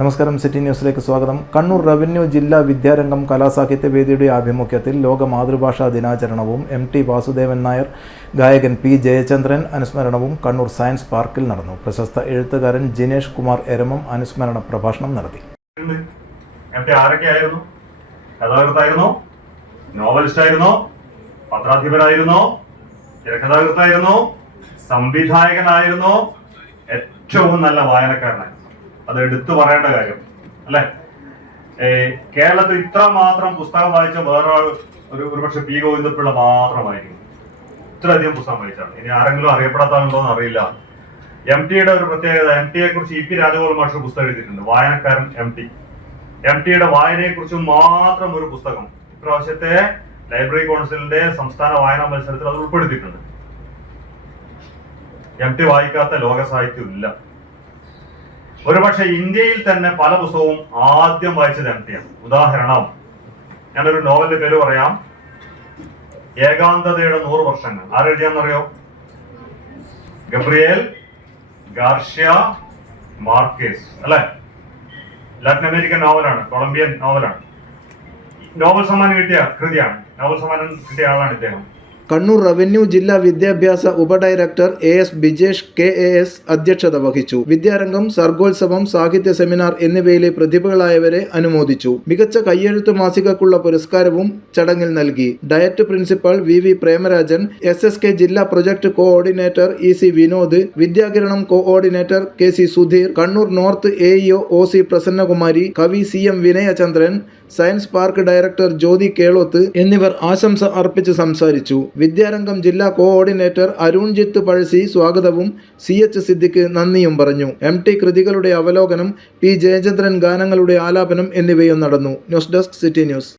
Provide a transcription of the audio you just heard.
നമസ്കാരം സിറ്റി ന്യൂസിലേക്ക് സ്വാഗതം. കണ്ണൂർ റവന്യൂ ജില്ലാ വിദ്യാരംഗം കലാസാഹിത്യ വേദിയുടെ ആഭിമുഖ്യത്തിൽ ലോക മാതൃഭാഷാ ദിനാചരണവും എം ടി വാസുദേവൻ നായർ ഗായകൻ പി ജയചന്ദ്രൻ അനുസ്മരണവും കണ്ണൂർ സയൻസ് പാർക്കിൽ നടന്നു. പ്രശസ്ത എഴുത്തുകാരൻ ജിനേഷ് കുമാർ എരമം അനുസ്മരണ പ്രഭാഷണം നടത്തി. കഥാകൃത്തായിരുന്നോ? നോവലിസ്റ്റ് പത്രാധിപരായിരുന്നോ? ഏറ്റവും നല്ല വായനക്കാരനായിരുന്നു. അത് എടുത്തു പറയേണ്ട കാര്യം അല്ലെ? കേരളത്തിൽ ഇത്ര മാത്രം പുസ്തകം വായിച്ച വേറെ ഒരു ഒരുപക്ഷെ പി ഗോവിന്ദപ്പിള്ള മാത്രമായിരിക്കും. ഇത്രയധികം പുസ്തകം വായിച്ചാണ്. ഇനി ആരെങ്കിലും അറിയപ്പെടാത്ത ആളുണ്ടോ എന്ന് അറിയില്ല. എം ടിയുടെ ഒരു പ്രത്യേകത എം ടിയെ കുറിച്ച് ഇ പി രാജഗോപാൽ മാഷ് പുസ്തകം എഴുതിയിട്ടുണ്ട്. വായനക്കാരൻ എം ടി. എം ടിയുടെ വായനയെ കുറിച്ച് മാത്രം ഒരു പുസ്തകം. ഇപ്രാവശ്യത്തെ ലൈബ്രറി കൗൺസിലിന്റെ സംസ്ഥാന വായനാ മത്സരത്തിൽ അത് ഉൾപ്പെടുത്തിയിട്ടുണ്ട്. എം ടി വായിക്കാത്ത ലോക സാഹിത്യം ഇല്ല. ഒരുപക്ഷെ ഇന്ത്യയിൽ തന്നെ പല പുസ്തകവും ആദ്യം വായിച്ചത് എം ടി എം ഉദാഹരണം ഞാനൊരു നോവലിന്റെ പേര് പറയാം. ഏകാന്തതയുടെ നൂറ് വർഷങ്ങൾ. ആരെഴുതിയാന്നറിയോ? ഗബ്രിയേൽ ഗാർഷ്യ മാർക്കേസ് അല്ലെ? ലാറ്റിൻ അമേരിക്കൻ നോവലാണ് കൊളംബിയൻ നോവലാണ്. നോവൽ സമ്മാനം കിട്ടിയ കൃതിയാണ്. നോവൽ സമ്മാനം കിട്ടിയ ആളാണ് ഇദ്ദേഹം. കണ്ണൂർ റവന്യൂ ജില്ലാ വിദ്യാഭ്യാസ ഉപഡയറക്ടർ A S Bijesh K A S അധ്യക്ഷത വഹിച്ചു. വിദ്യാരംഗം സർഗോത്സവം സാഹിത്യ സെമിനാർ എന്നിവയിലെ പ്രതിഭകളായവരെ അനുമോദിച്ചു. മികച്ച കയ്യെഴുത്ത് മാസികക്കുള്ള പുരസ്കാരവും ചടങ്ങിൽ നൽകി. DIET principal V V Premarajan S S K ജില്ലാ project coordinator E C Vinod Vidyakiranam coordinator K C Sudheer Kannur north A EO O C Prasannakumari കവി C M Vinayachandran science park director Jyothi Kelothu എന്നിവർ ആശംസ അർപ്പിച്ച് സംസാരിച്ചു. വിദ്യാരംഗം ജില്ലാ coordinator Arunjith പഴസി സ്വാഗതവും C H Siddique നന്ദിയും പറഞ്ഞു. എം ടി കൃതികളുടെ അവലോകനം പി ജയചന്ദ്രൻ ഗാനങ്ങളുടെ ആലാപനം എന്നിവയും നടന്നു. News desk city news.